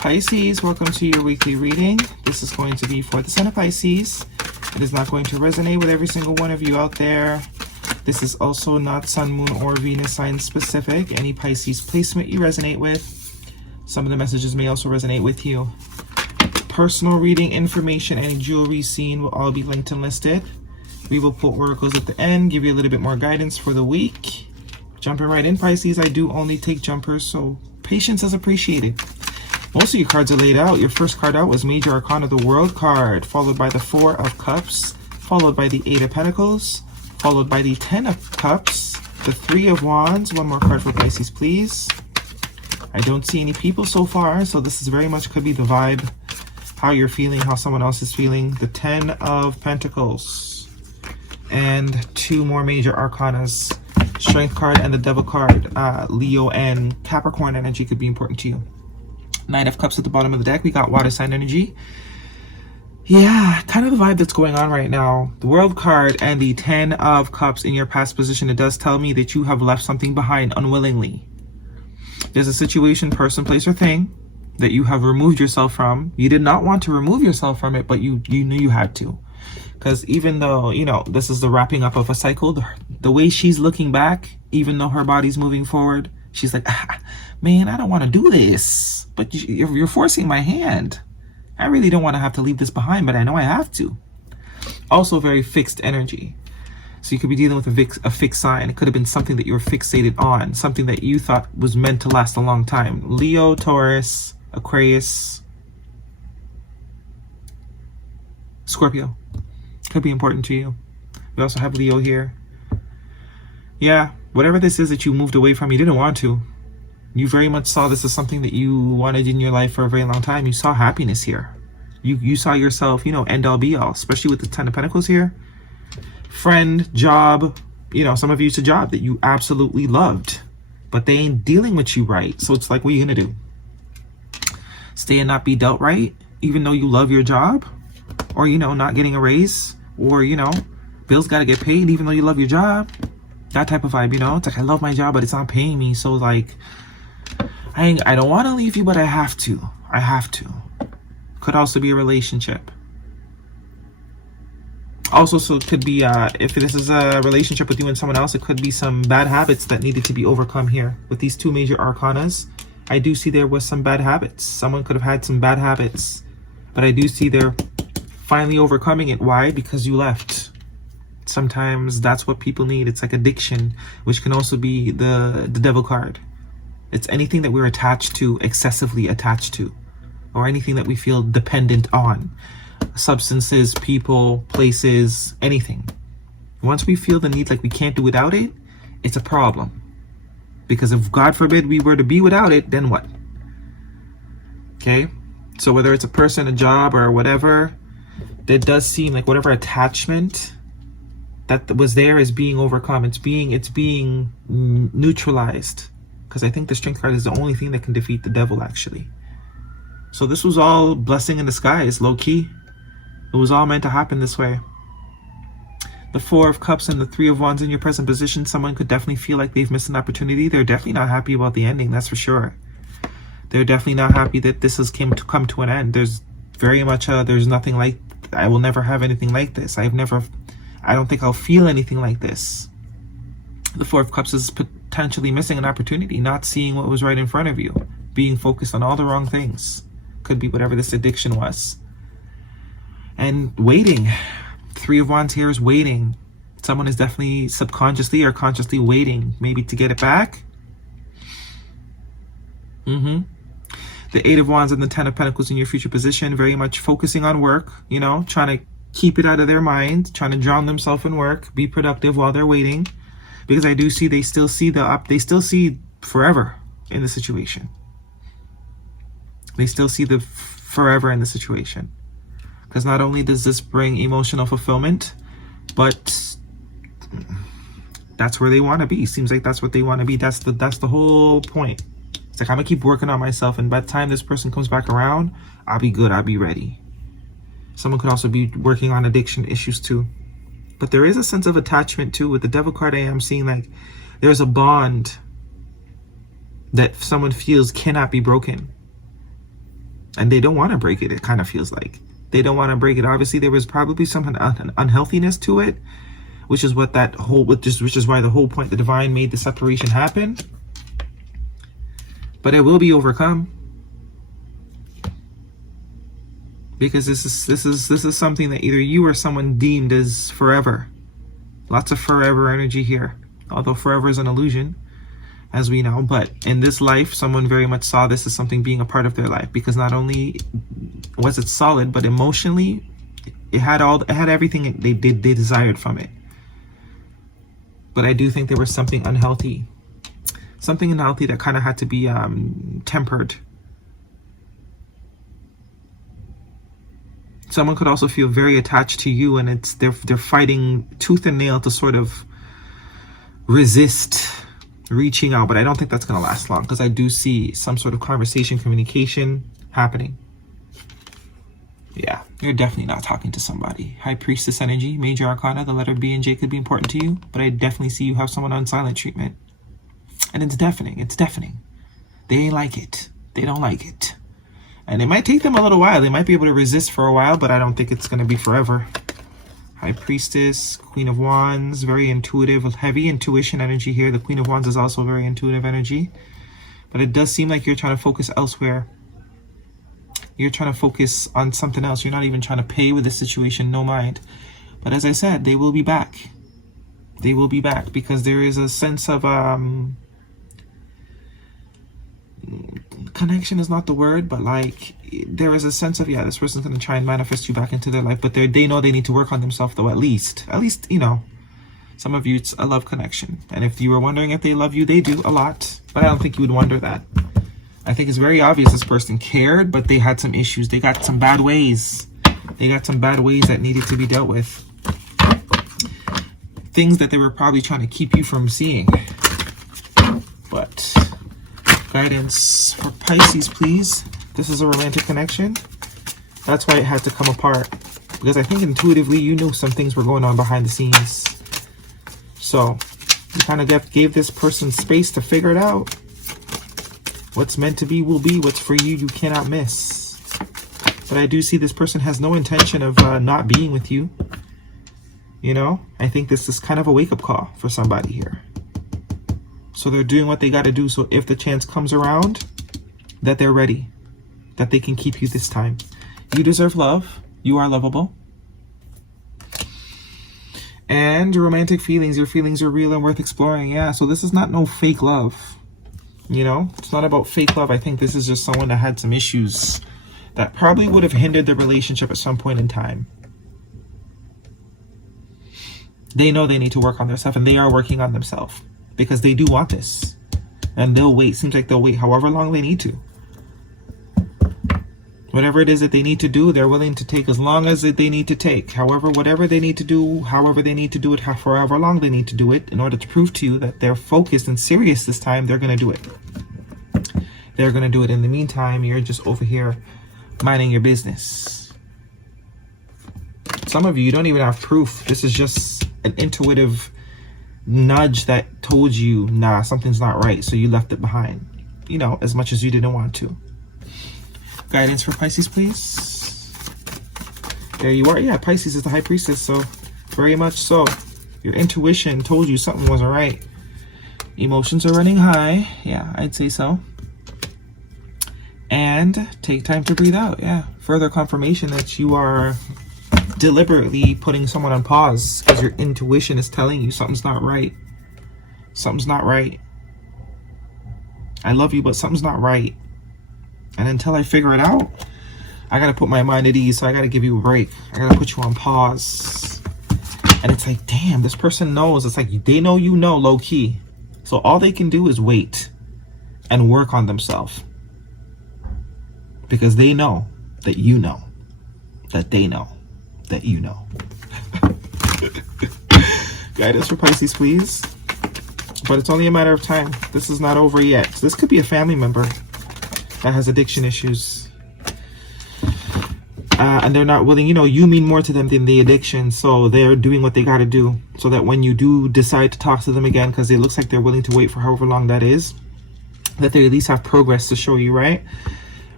Pisces, welcome to your weekly reading. This is going to be for the sign of Pisces. It is not going to resonate with every single one of you out there. This is also not Sun, Moon, or Venus sign specific. Any Pisces placement you resonate with, some of the messages may also resonate with you. Personal reading information and jewelry seen will all be linked and listed. We will put oracles at the end, give you a little bit more guidance for the week. Jumping right in, Pisces. I do only take jumpers, so patience is appreciated. Most of your cards are laid out. Your first card out was Major Arcana, the World card, followed by the Four of Cups, followed by the Eight of Pentacles, followed by the Ten of Cups, the Three of Wands. One more card for Pisces, please. I don't see any people so far, so this is very much could be the vibe, how you're feeling, how someone else is feeling. The Ten of Pentacles and two more Major Arcanas, Strength card and the Devil card. Leo and Capricorn energy could be important to you. Knight of Cups at the bottom of the deck. We got water sign energy. Yeah, kind of the vibe that's going on right now. The World card and the Ten of Cups in your past position. It does tell me that you have left something behind unwillingly. There's a situation, person, place, or thing that you have removed yourself from. You did not want to remove yourself from it, but you knew you had to. Because even though, you know, this is the wrapping up of a cycle, the way she's looking back, even though her body's moving forward, she's like, man, I don't want to do this, but you're forcing my hand. I really don't want to have to leave this behind, but I know I have to. Also very fixed energy. So you could be dealing with a fixed sign. It could have been something that you were fixated on, something that you thought was meant to last a long time. Leo, Taurus, Aquarius, Scorpio. Could be important to you. We also have Leo here. Yeah, whatever this is that you moved away from, you didn't want to. You very much saw this as something that you wanted in your life for a very long time. You saw happiness here. You saw yourself, you know, end all be all, especially with the Ten of Pentacles here. Friend, job, you know, some of you it's a job that you absolutely loved, but they ain't dealing with you right. So it's like, what are you gonna do? Stay and not be dealt right, even though you love your job? Or, you know, not getting a raise? Or, you know, bills gotta get paid even though you love your job? That type of vibe, you know? It's like, I love my job, but it's not paying me. So like, I don't want to leave you, but I have to. I have to. Could also be a relationship. Also, so it could be, if this is a relationship with you and someone else, it could be some bad habits that needed to be overcome here. With these two Major Arcanas, I do see there was some bad habits. Someone could have had some bad habits. But I do see they're finally overcoming it. Why? Because you left. Sometimes that's what people need. It's like addiction, which can also be the Devil card. It's anything that we're attached to, excessively attached to, or anything that we feel dependent on. Substances, people, places, anything. Once we feel the need like we can't do without it, it's a problem. Because if, God forbid, we were to be without it, then what? Okay? So whether it's a person, a job, or whatever, it does seem like whatever attachment that was there is being overcome. It's being neutralized. Because I think the Strength card is the only thing that can defeat the Devil, actually. So this was all blessing in disguise, low-key. It was all meant to happen this way. The Four of Cups and the Three of Wands in your present position, someone could definitely feel like they've missed an opportunity. They're definitely not happy about the ending, that's for sure. They're definitely not happy that this has come to an end. There's very much there's nothing like, I will never have anything like this. I don't think I'll feel anything like this. The Four of Cups is potentially missing an opportunity, not seeing what was right in front of you, being focused on all the wrong things. Could be whatever this addiction was. And waiting. Three of Wands here is waiting. Someone is definitely subconsciously or consciously waiting, maybe to get it back. The Eight of Wands and the Ten of Pentacles in your future position, very much focusing on work, you know, trying to keep it out of their mind, trying to drown themselves in work, be productive while they're waiting. Because I do see they still see they still see forever in the situation. They still see the forever in the situation. Because not only does this bring emotional fulfillment, but that's where they want to be. Seems like that's what they want to be. That's the whole point. It's like, I'm going to keep working on myself, and by the time this person comes back around, I'll be good. I'll be ready. Someone could also be working on addiction issues too. But there is a sense of attachment too. With the Devil card, I am seeing like there's a bond that someone feels cannot be broken. And they don't want to break it, it kind of feels like. They don't want to break it. Obviously, there was probably some unhealthiness to it, which is what that whole, which is why the whole point the divine made the separation happen. But it will be overcome. Because this is something that either you or someone deemed as forever. Lots of forever energy here. Although forever is an illusion, as we know. But in this life, someone very much saw this as something being a part of their life. Because not only was it solid, but emotionally, it had everything they desired from it. But I do think there was something unhealthy. Something unhealthy that kind of had to be tempered. Someone could also feel very attached to you, and they're fighting tooth and nail to sort of resist reaching out. But I don't think that's going to last long, because I do see some sort of conversation, communication happening. Yeah, you're definitely not talking to somebody. High Priestess energy, Major Arcana, the letter B and J could be important to you, but I definitely see you have someone on silent treatment. And it's deafening. It's deafening. They ain't like it. They don't like it. And it might take them a little while. They might be able to resist for a while, but I don't think it's going to be forever. High Priestess, Queen of Wands, very intuitive, heavy intuition energy here. The Queen of Wands is also very intuitive energy. But it does seem like you're trying to focus elsewhere. You're trying to focus on something else. You're not even trying to pay with the situation, no mind. But as I said, they will be back. They will be back because there is a sense of... connection is not the word, but like there is a sense of, yeah, this person's going to try and manifest you back into their life, but they know they need to work on themselves though, at least, you know, some of you, it's a love connection. And if you were wondering if they love you, they do a lot, but I don't think you would wonder that. I think it's very obvious this person cared, but they had some issues. They got some bad ways. They got some bad ways that needed to be dealt with. Things that they were probably trying to keep you from seeing. But guidance for Pisces, please. This is a romantic connection. That's why it had to come apart. Because I think intuitively you knew some things were going on behind the scenes. So you kind of gave this person space to figure it out. What's meant to be will be. What's for you, you cannot miss. But I do see this person has no intention of not being with you. You know, I think this is kind of a wake-up call for somebody here. So they're doing what they got to do. So if the chance comes around, that they're ready. That they can keep you this time. You deserve love. You are lovable. And your romantic feelings. Your feelings are real and worth exploring. Yeah, so this is not no fake love. You know, it's not about fake love. I think this is just someone that had some issues that probably would have hindered the relationship at some point in time. They know they need to work on themselves, and they are working on themselves. Because they do want this. And they'll wait. Seems like they'll wait however long they need to. Whatever it is that they need to do, they're willing to take as long as they need to take. Whatever they need to do, however they need to do it, for however long they need to do it, in order to prove to you that they're focused and serious this time, they're going to do it. They're going to do it. In the meantime, you're just over here minding your business. Some of you don't even have proof. This is just an intuitive nudge that told you, nah, something's not right, so you left it behind, you know, as much as you didn't want to. Guidance for Pisces, please. There you are. Yeah, Pisces is the High Priestess, so very much so. Your intuition told you something wasn't right. Emotions are running high. Yeah, I'd say so. And take time to breathe out. Yeah, further confirmation that you are deliberately putting someone on pause because your intuition is telling you something's not right. Something's not right. I love you, but something's not right. And until I figure it out, I gotta put my mind at ease. So I gotta give you a break. I gotta put you on pause. And it's like, damn, this person knows. It's like they know you know, low key. So all they can do is wait and work on themselves. Because they know that you know that they know that you know. Guidance for Pisces, please. But it's only a matter of time. This is not over yet. So this could be a family member that has addiction issues. And they're not willing, you know, you mean more to them than the addiction. So they're doing what they got to do so that when you do decide to talk to them again, because it looks like they're willing to wait for however long that is, that they at least have progress to show you, right?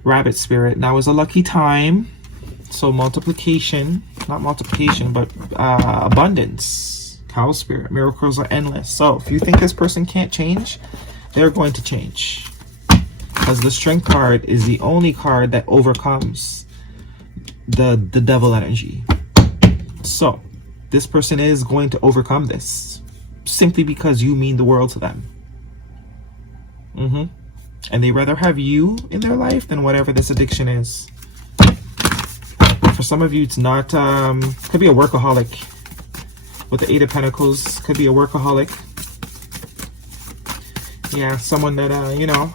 Rabbit spirit. Now is a lucky time. So multiplication, not multiplication, but abundance. Cow spirit. Miracles are endless. So if you think this person can't change, they're going to change. Because the Strength card is the only card that overcomes the devil energy. So this person is going to overcome this simply because you mean the world to them. And they rather have you in their life than whatever this addiction is. For some of you, it's not, could be a workaholic. With the Eight of Pentacles, could be a workaholic. Yeah, someone that, you know,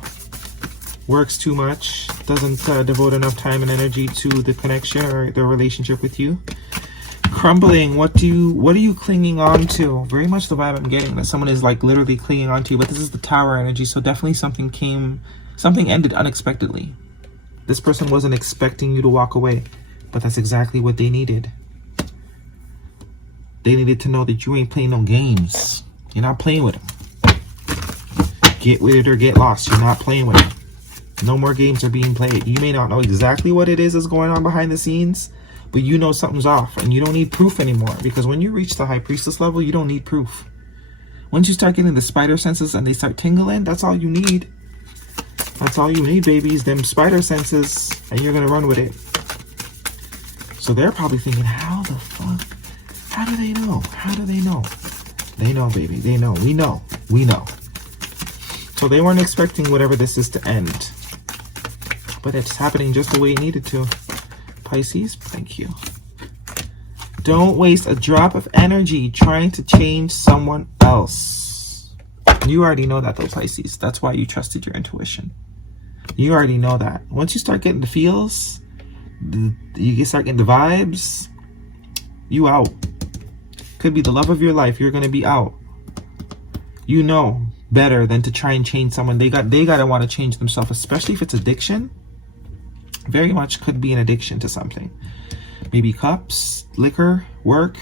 works too much, doesn't devote enough time and energy to the connection or the relationship with you. Crumbling, what are you clinging on to? Very much the vibe I'm getting, that someone is like literally clinging on to you, but this is the Tower energy, so definitely something ended unexpectedly. This person wasn't expecting you to walk away, but that's exactly what they needed. They needed to know that you ain't playing no games. You're not playing with them. Get with it or get lost. You're not playing with them. No more games are being played. You may not know exactly what it is that's going on behind the scenes, but you know something's off, and you don't need proof anymore, because when you reach the High Priestess level, you don't need proof. Once you start getting the spider senses and they start tingling, that's all you need. That's all you need, babies, them spider senses, and you're gonna run with it. So they're probably thinking, how the fuck? How do they know? How do they know? They know, baby. They know. We know. We know. So they weren't expecting whatever this is to end, but it's happening just the way it needed to. Pisces, thank you. Don't waste a drop of energy trying to change someone else. You already know that, though, Pisces. That's why you trusted your intuition. You already know that. Once you start getting the feels, you start getting the vibes, you out. Could be the love of your life. You're going to be out. You know better than to try and change someone. They got to want to change themselves, especially if it's addiction. Very much could be an addiction to something. Maybe cups, liquor, work.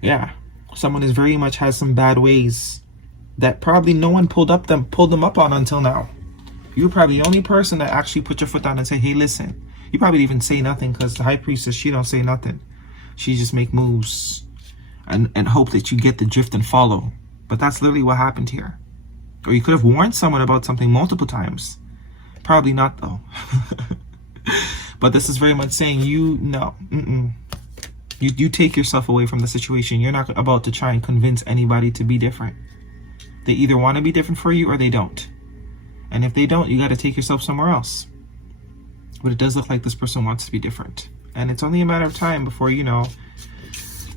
Yeah. Someone is very much has some bad ways that probably no one pulled them up on until now. You're probably the only person that actually put your foot down and say, hey, listen. You probably didn't even say nothing, because the High Priestess, she don't say nothing. She just make moves and hope that you get the drift and follow. But that's literally what happened here. Or you could have warned someone about something multiple times. Probably not, though. But this is very much saying, you take yourself away from the situation. You're not about to try and convince anybody to be different. They either want to be different for you or they don't. And if they don't, you got to take yourself somewhere else. But it does look like this person wants to be different. And it's only a matter of time before, you know,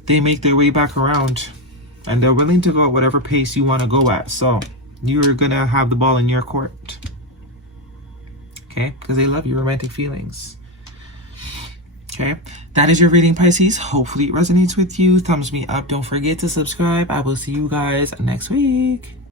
they make their way back around. And they're willing to go at whatever pace you want to go at. So you're going to have the ball in your court. Okay? Because they love your romantic feelings. Okay? That is your reading, Pisces. Hopefully it resonates with you. Thumbs me up. Don't forget to subscribe. I will see you guys next week.